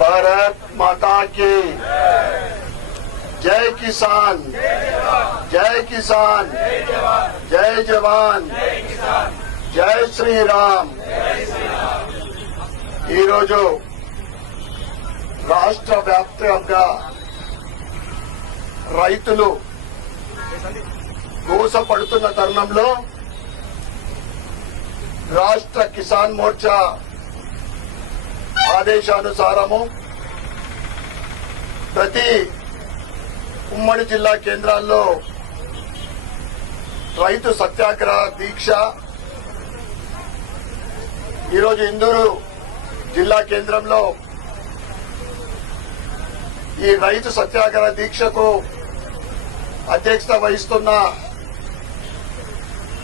భారత్ మాతాకి జై కిసాన్ జై కిసాన్ జై జవాన్ జై శ్రీరామ్ ఈరోజు రాష్ట్ర వ్యాప్తంగా రైతులు మోసపడుతున్న తరుణంలో రాష్ట్ర కిసాన్ మోర్చా ఆదేశానుసారము ప్రతి ఉమ్మడి జిల్లా కేంద్రాల్లో రైతు సత్యాగ్రహ దీక్ష ఈరోజు ఇందూరు జిల్లా కేంద్రంలో ఈ రైతు సత్యాగ్రహ దీక్షకు అధ్యక్షత వహిస్తున్న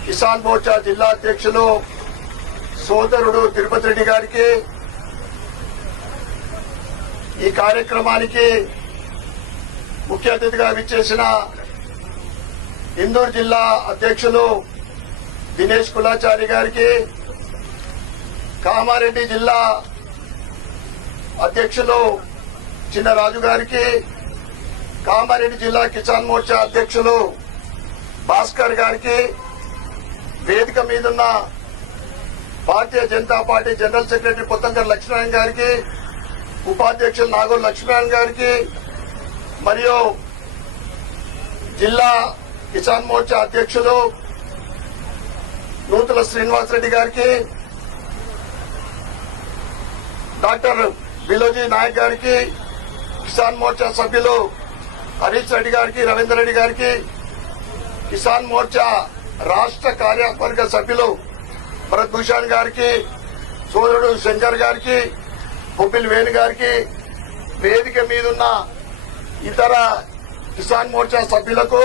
కిసాన్ మోర్చా జిల్లా అధ్యక్షులు సోదరుడు తిరుపతి రెడ్డి గారికి ఈ కార్యక్రమానికి ముఖ్య అతిథిగా విచ్చేసిన ఇందూరు జిల్లా అధ్యక్షులు దినేష్ కులాచారి గారికి కామారెడ్డి జిల్లా అధ్యక్షులు చిన్నరాజు గారికి కామారెడ్డి జిల్లా కిసాన్ మోర్చా అధ్యక్షులు భాస్కర్ గారికి వేదిక మీదున్న Bharatiya Janata party general secretary Puttankar Lakshminarayana గారికి ఉపాధ్యక్షులు నాగూర్ లక్ష్మీనారాయణ గారికి మరియు జిల్లా కిసాన్ మోర్చా అధ్యక్షులు నూతుల శ్రీనివాసరెడ్డి గారికి డాక్టర్ బిలోజీ నాయక్ గారికి కిసాన్ మోర్చా సభ్యులు హరీష్ రెడ్డి గారికి రవీందర్ రెడ్డి గారికి కిసాన్ మోర్చా రాష్ట్ర కార్యవర్గ సభ్యులు భరత్ భూషణ్ గారికి సోదరుడు శంకర్ గారికి బొబ్బిల్ వేణు గారికి వేదిక మీదున్న ఇతర కిసాన్ మోర్చా సభ్యులకు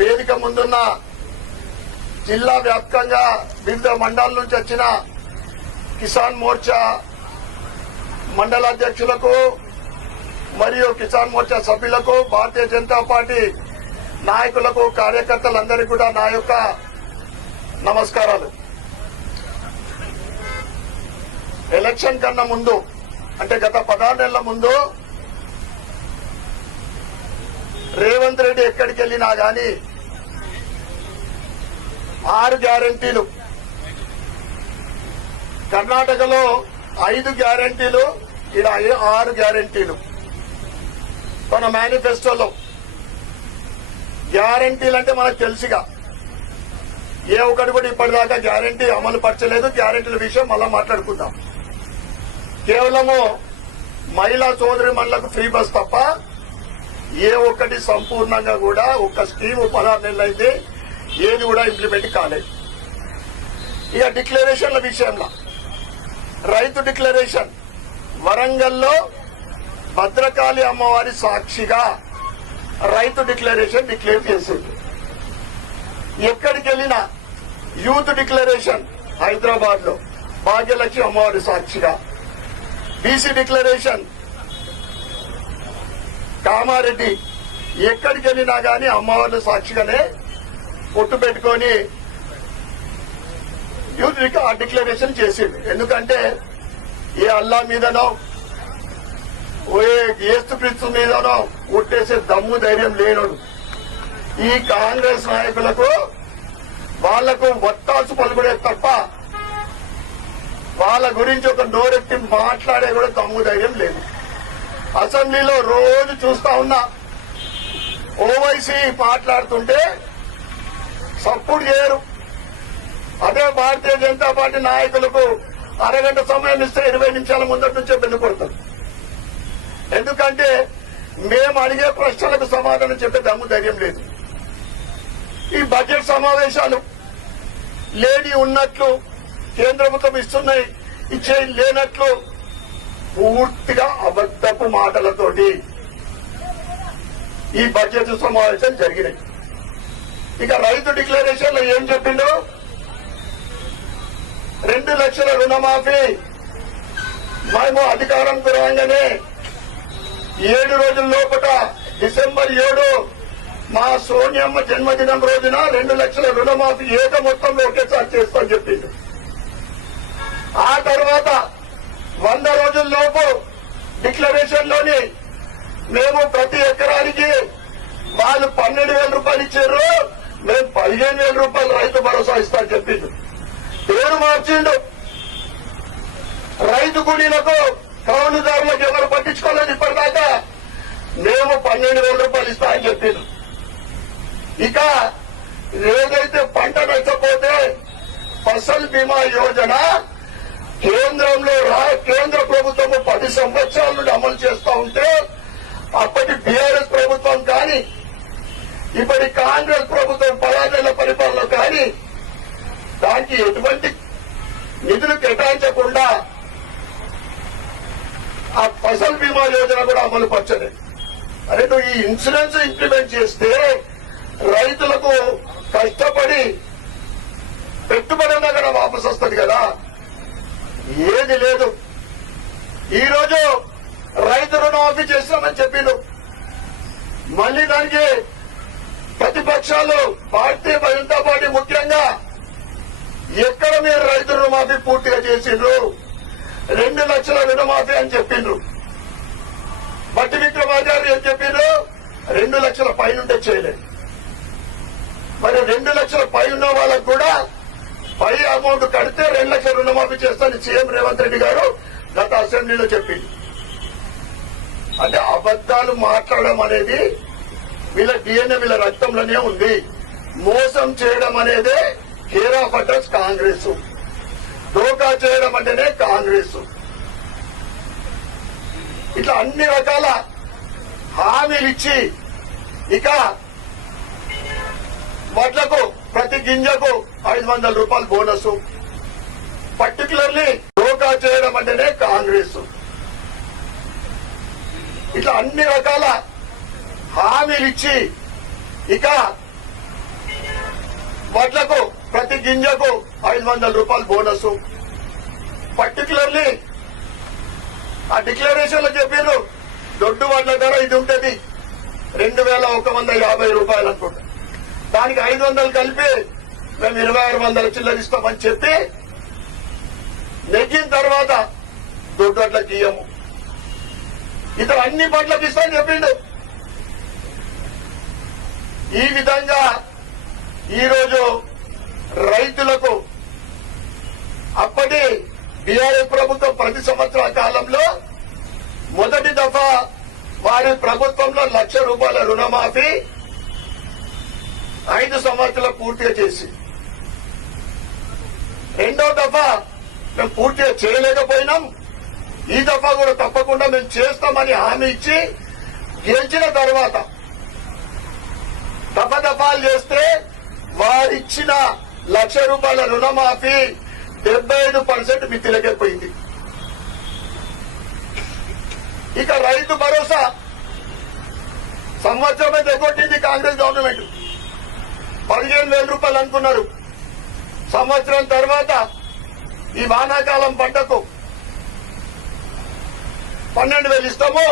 వేదిక ముందున్న జిల్లా వ్యాప్తంగా వివిధ మండలాల నుంచి వచ్చిన కిసాన్ మోర్చా మండల అధ్యక్షులకు మరియు కిసాన్ మోర్చా సభ్యులకు భారతీయ జనతా పార్టీ నాయకులకు కార్యకర్తలందరికీ కూడా నా యొక్క నమస్కారాలు. ఎలక్షన్ కన్నా ముందు అంటే గత పదహారు నెలల ముందు రేవంత్ రెడ్డి ఎక్కడికి వెళ్ళినా గాని ఆరు గ్యారంటీలు. కర్ణాటకలో ఐదు గ్యారంటీలు ఇలా ఆరు గ్యారంటీలు. మన మేనిఫెస్టోలో గ్యారంటీలు అంటే మనకు తెలుసుగా. ఏ ఒక్కటి కూడా ఇప్పటిదాకా గ్యారంటీ అమలు పరచలేదు. గ్యారంటీల విషయం మళ్ళా మాట్లాడుకుందాం. కేవలము మహిళా సోదరి మండలకు ఫ్రీ బస్ తప్ప ఏ ఒక్కటి సంపూర్ణంగా కూడా ఒక స్కీమ్ పదహారు నెలలైంది ఏది కూడా ఇంప్లిమెంట్ కాలేదు. ఇక డిక్లరేషన్ల విషయంలో. రైతు డిక్లరేషన్. వరంగల్లో భద్రకాళి అమ్మవారి సాక్షిగా రైతు డిక్లరేషన్ డిక్లేర్ చేసింది. ఎక్కడికి వెళ్ళినా యూత్ డిక్లరేషన్ హైదరాబాద్లో భాగ్యలక్ష్మి అమ్మవారి సాక్షిగా. BC declaration. కామారెడ్డి ఎక్కడికి వెళ్ళినా గాని అమ్మవారి సాక్షిగానే పొట్టు పెట్టుకొని ఆ డిక్లరేషన్ చేసింది ఎందుకంటే ఏ అల్లా మీదనో ఏ ఏసుక్రీస్తు మీదనో కొట్టేసే దమ్ము ధైర్యం లేనోడు. ఈ కాంగ్రెస్ నాయకులకు వాళ్ళకు వత్తాసు పలుకుడే తప్ప వాళ్ళ గురించి ఒక నోరెత్తి మాట్లాడే కూడా దమ్ము ధైర్యం లేదు. అసెంబ్లీలో రోజు చూస్తా ఉన్నా ఓవైసీ మాట్లాడుతుంటే సపోర్ట్ చేయరు. అదే భారతీయ జనతా పార్టీ నాయకులకు అరగంట సమయం ఇస్తే ఇరవై నిమిషాల ముందటి నుంచే వెన్నుకొడతారు ఎందుకంటే మేము అడిగే ప్రశ్నలకు సమాధానం చెప్పే దమ్ము ధైర్యం లేదు. ఈ బడ్జెట్ సమావేశాలు లేని ఉన్నట్లు కేంద్ర ప్రభుత్వం ఇస్తున్నాయి. ఇచ్చేది లేనట్లు పూర్తిగా అబద్దపు మాటలతోటి ఈ బడ్జెట్ సమావేశాలు జరిగినాయి. ఇక రైతు డిక్లరేషన్లో ఏం చెప్పిండు? రెండు లక్షల రుణమాఫీ. మేము అధికారం రాగానే ఏడు రోజుల లోపల డిసెంబర్ ఏడు మా సోనియమ్మ జన్మదినం రోజున రెండు లక్షల రుణమాఫీ ఏక మొత్తంలో ఒకేసారి చేస్తామని చెప్పింది ఆ తర్వాత వంద రోజుల్లోపు డిక్లరేషన్లోని మేము ప్రతి ఎకరానికి వాళ్ళు పన్నెండు వేల రూపాయలు ఇచ్చారు మేము పదిహేను వేల రూపాయలు రైతు భరోసా ఇస్తా చెప్పిండు. పేరు మార్చిండు. రైతు కూలీలకు కౌలుదారులకు ఎవరు పట్టించుకోలేదు ఇప్పటిదాకా. మేము పన్నెండు వేల రూపాయలు ఇస్తా అని చెప్పిండు. ఇక ఏదైతే పంట నచ్చపోతే ఫసల్ బీమా యోజన కేంద్ర ప్రభుత్వం పది సంవత్సరాల నుండి అమలు చేస్తా ఉంటే అప్పటి బీఆర్ఎస్ ప్రభుత్వం కానీ ఇప్పటి కాంగ్రెస్ ప్రభుత్వం పదార్థాల పరిపాలన కానీ దానికి ఎటువంటి నిధులు కేటాయించకుండా ఆ ఫసల్ బీమా యోజన కూడా అమలు పరచలేదు. అరే నువ్వు ఈ ఇన్సూరెన్స్ ఇంప్లిమెంట్ చేస్తే రైతులకు కష్టపడి పెట్టుబడి ఉన్నా కూడా వాపసు వస్తుంది కదా. ఏది లేదు. ఈ రోజు రైతు రుణమాఫీ చేస్తామని చెప్పిండు. మళ్ళీ దానికి ప్రతిపక్షాలు భారతీయ జనతా పార్టీ ముఖ్యంగా ఎక్కడ మీరు రైతు రుణమాఫీ పూర్తిగా చేసిండ్రు? రెండు లక్షల రుణమాఫీ అని చెప్పిండ్రు. బట్టి విక్రమాచార్య ఏం చెప్పిండ్రు రెండు లక్షల పైనుంటే చేయలేదు. మరి రెండు లక్షల పై ఉన్న వాళ్ళకు కూడా పై అమౌంట్ కడితే రెండు లక్షల రుణమాఫీ చేస్తానని సీఎం రేవంత్ రెడ్డి గారు గత అసెంబ్లీలో చెప్పింది. అంటే అబద్దాలు మాట్లాడడం అనేది వీళ్ళ డిఎన్ఏ వీళ్ళ రక్తంలోనే ఉంది. మోసం చేయడం అనేది కేర్ ఆఫ్ అడ్రస్ కాంగ్రెస్. దోకా చేయడం అంటేనే కాంగ్రెస్. ఇట్లా అన్ని రకాల హామీలు ఇచ్చి ఇక వడ్లకు ప్రతి గింజకు ఐదు వందల రూపాయలు బోనస్. పర్టికులర్లీ దోకా చేయడం అంటేనే కాంగ్రెస్. ఇట్లా అన్ని రకాల హామీలు ఇచ్చి ఇక వడ్లకు ప్రతి గింజకు ఐదు వందల రూపాయలు బోనస్. పర్టికులర్లీ ఆ డిక్లరేషన్లో చెప్పారు దొడ్డు వడ్ల ధర ఇది ఉంటుంది రెండు వేల ఒక వంద యాభై రూపాయలు అనుకుంటా. దానికి ఐదు వందలు కలిపి మేము ఇరవై ఆరు వందల చిల్లరిస్తామని చెప్పి నెగ్గిన తర్వాత దొడ్డు వడ్లకి ఇయ్యము. ఇతను అన్ని పట్ల ఇస్తాను చెప్పిండు. ఈ విధంగా ఈరోజు రైతులకు అప్పటి బీఆర్ఎస్ ప్రభుత్వం ప్రతి సంవత్సర కాలంలో మొదటి దఫా వారి ప్రభుత్వంలో లక్ష రూపాయల రుణమాఫీ ఐదు సంవత్సరాలు పూర్తిగా చేసి. రెండో దఫా మేము పూర్తిగా చేయలేకపోయినాం. ఈ దఫా కూడా తప్పకుండా మేము చేస్తామని హామీ ఇచ్చి గెలిచిన తర్వాత దఫాలు చేస్తే వారిచ్చిన లక్ష రూపాయల రుణమాఫీ డెబ్బై ఐదు పర్సెంట్ మితిలకెళ్ళిపోయింది ఇక రైతు భరోసా సంవత్సరమే తెగొట్టింది కాంగ్రెస్ గవర్నమెంట్. పదిహేను వేల రూపాయలు అనుకున్నారు. సంవత్సరం తర్వాత ఈ వానాకాలం పంటకు పన్నెండు వేలు ఇస్తాము.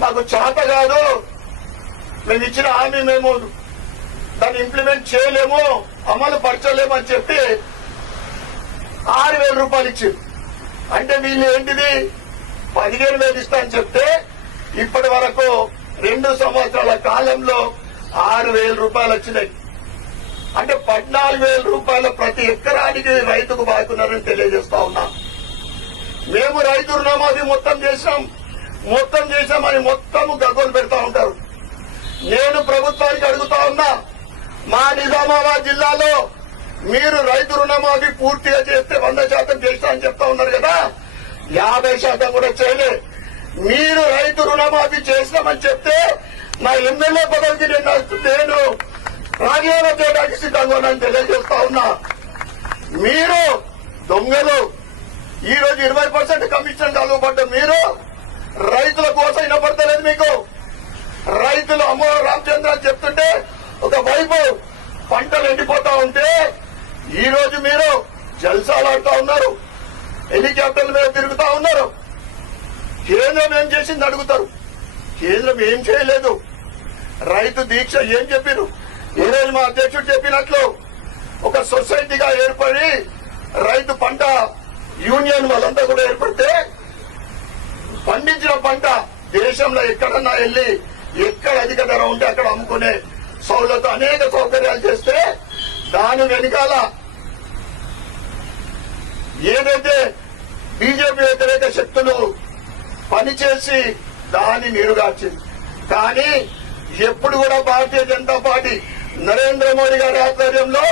మాకు చేత కాదు. మేము ఇచ్చిన హామీ మేము దాన్ని ఇంప్లిమెంట్ చేయలేము. అమలు పరచలేము అని చెప్పి ఆరు వేల రూపాయలు ఇచ్చింది అంటే వీళ్ళు ఏంటిది? పదిహేను వేలు ఇస్తా అని చెప్తే ఇప్పటి వరకు రెండు సంవత్సరాల కాలంలో ఆరు వేల రూపాయలు వచ్చినాయి. అంటే పద్నాలుగు వేల రూపాయల ప్రతి ఎకరానికి రైతుకు బాగున్నారని తెలియజేస్తా ఉన్నా. మేము రైతు రుణమాఫీ మొత్తం చేసాం మొత్తం చేశామని మొత్తం గగ్గోలు పెడతా ఉంటారు. నేను ప్రభుత్వానికి అడుగుతా ఉన్నా మా నిజామాబాద్ జిల్లాలో మీరు రైతు రుణమాఫీ పూర్తిగా చేస్తే వంద శాతం చేస్తా అని చెప్తా ఉన్నారు కదా. యాభై శాతం కూడా చేయలే. మీరు రైతు రుణమాఫీ చేసినామని చెప్తే నా ఎమ్మెల్యే పదవికి నేను నేను రాజీనామా చేయడానికి సిద్ధంగా ఉన్నానని తెలియజేస్తా ఉన్నా. మీరు దొంగలు. ఈ రోజు ఇరవై పర్సెంట్ కమిషన్ చదువుపడ్డ మీరు రైతుల కోసం వినపడతలేదు మీకు. రైతులు అమ్మో రామచంద్ర అని చెప్తుంటే ఒకవైపు పంటలు ఎండిపోతా ఉంటే ఈ రోజు మీరు జల్సాలాడుతా ఉన్నారు. హెలికాప్టర్ల మీద తిరుగుతా ఉన్నారు. కేంద్రం ఏం చేసింది అడుగుతారు. కేంద్రం ఏం చేయలేదు. రైతు దీక్ష ఏం చెప్పారు? ఈరోజు మా అధ్యక్షుడు చెప్పినట్లు ఒక సొసైటీగా ఏర్పడి రైతు పంట యూనియన్ వాళ్ళంతా కూడా ఏర్పడితే పండించిన పంట దేశంలో ఎక్కడన్నా వెళ్ళి ఎక్కడ అధిక ధర ఉంటే అక్కడ అమ్ముకునే సౌలత అనేక సౌకర్యాలు చేస్తే దాని వెనకాల ఏదైతే బీజేపీ వ్యతిరేక శక్తులు పనిచేసి దాన్ని నీరుగార్చింది. కానీ ఎప్పుడు కూడా భారతీయ జనతా పార్టీ నరేంద్ర మోడీ గారి ఆధ్వర్యంలో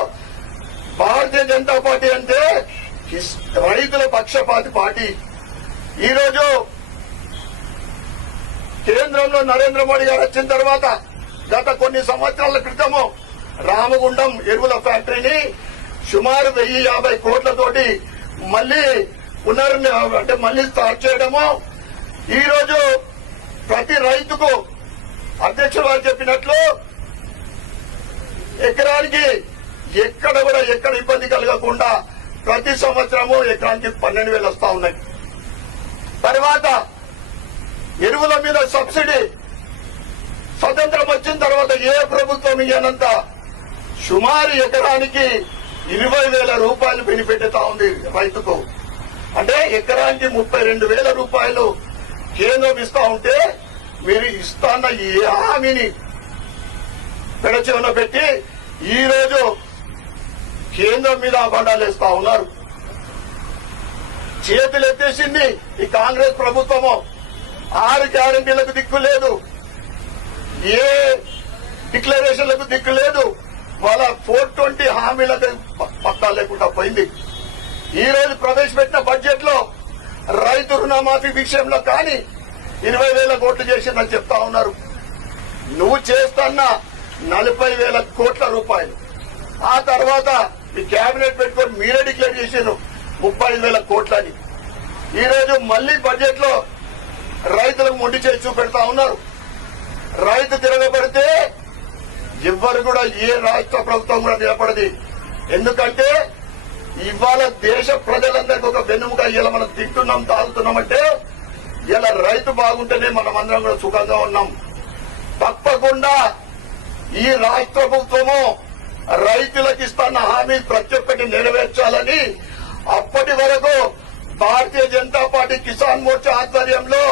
భారతీయ జనతా పార్టీ అంటే రైతుల పక్షపాతి పార్టీ. ఈరోజు కేంద్రంలో నరేంద్ర మోడీ గారు వచ్చిన తర్వాత గత కొన్ని సంవత్సరాల క్రితము రామగుండం ఎరువుల ఫ్యాక్టరీని సుమారు వెయ్యి యాభై కోట్లతోటి మళ్ళీ పునర్ అంటే మళ్ళీ స్టార్ట్ చేయడము. ఈరోజు ప్రతి రైతుకు అధ్యక్షుడు వారు చెప్పినట్లు ఎకరానికి ఎక్కడ కూడా ఎక్కడ ఇబ్బంది కలగకుండా ప్రతి సంవత్సరము ఎకరానికి పన్నెండు వేలు వస్తా ఉన్నాయి. తర్వాత ఎరువుల మీద సబ్సిడీ స్వతంత్రం వచ్చిన తర్వాత ఏ ప్రభుత్వం ఇయ్యనంత సుమారు ఎకరానికి ఇరవై వేల రూపాయలు పెనిపెట్టుతా ఉంది రైతుకు. అంటే ఎకరానికి ముప్పై రెండు వేల రూపాయలు కేంద్రం ఇస్తా ఉంటే మీరు ఇస్తాన్న ఏ హామీని పెడచెవిన పెట్టి ఈ రోజు కేంద్రం మీద బండాలేస్తా ఉన్నారు. చేతులు ఎత్తేసింది ఈ కాంగ్రెస్ ప్రభుత్వము. ఆరు గ్యారంటీలకు దిక్కు లేదు. ఏ డిక్లరేషన్లకు దిక్కు లేదు. వాళ్ళ ఫోర్ ట్వంటీ హామీలకు ప- పత్తా లేకుండా పోయింది. ఈ రోజు ప్రవేశపెట్టిన బడ్జెట్లో రైతు రుణమాఫీ విషయంలో కానీ ఇరవై వేల కోట్లు చేసిందని చెప్తా ఉన్నారు. నువ్వు చేస్తున్న నలభై వేల కోట్ల రూపాయలు. ఆ తర్వాత మీ కేబినెట్ పెట్టుకొని మీరే డిక్లేర్ చేసారు ముప్పై వేల కోట్లని. ఈ రోజు మళ్ళీ బడ్జెట్లో రైతులకు మొండి చేసి చూపెడతా ఉన్నారు. రైతు తిరగబడితే ఎవ్వరు కూడా ఏ రాష్ట్ర ప్రభుత్వం కూడా నిలబడది. ఎందుకంటే ఇవాళ దేశ ప్రజలందరికీ ఒక వెన్నుముక ఇలా మనం తింటున్నాం తాగుతున్నామంటే ఇలా రైతు బాగుంటేనే మనం అందరం కూడా సుఖంగా ఉన్నాం. తప్పకుండా ఈ రాష్ట్ర ప్రభుత్వము రైతులకు ఇస్తున్న హామీ ప్రతి ఒక్కటి నెరవేర్చాలని అప్పటి వరకు భారతీయ జనతా పార్టీ కిసాన్ మోర్చా ఆధ్వర్యంలో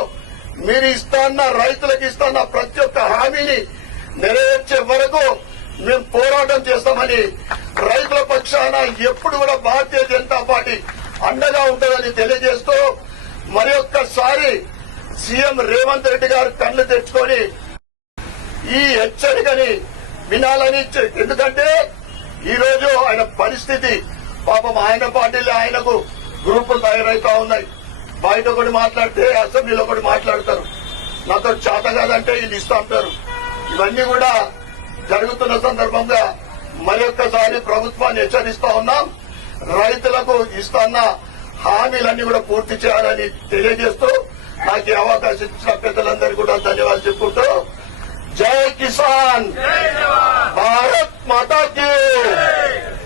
మీరు ఇస్తున్న రైతులకు ఇస్తున్న ప్రతి ఒక్క హామీని నెరవేర్చే వరకు మేము పోరాటం చేస్తామని రైతుల పక్షాన ఎప్పుడు కూడా భారతీయ జనతా పార్టీ అండగా ఉంటుందని తెలియజేస్తూ మరి ఒక్కసారి సీఎం రేవంత్ రెడ్డి గారు కళ్ళు తెచ్చుకొని ఈ హెచ్చరికని వినాలని ఎందుకంటే ఈ రోజు ఆయన పరిస్థితి పాపం ఆయన పార్టీలు ఆయనకు గ్రూపులు తయారైతా ఉన్నాయి. బయట ఒకటి మాట్లాడితే అసెంబ్లీలో ఒకటి మాట్లాడతారు. నాతో చేత కాదంటే వీళ్ళు ఇస్తా ఉంటారు ఇవన్నీ కూడా జరుగుతున్న సందర్భంగా మరి ఒక్కసారి ప్రభుత్వాన్ని హెచ్చరిస్తా ఉన్నాం. రైతులకు ఇస్తున్న హామీలన్నీ కూడా పూర్తి చేయాలని తెలియజేస్తూ నాకు అవకాశం ఇచ్చిన పెద్దలందరికీ కూడా ధన్యవాదాలు చెప్పుకుంటూ જય કિસાન. ભારત માતા કી.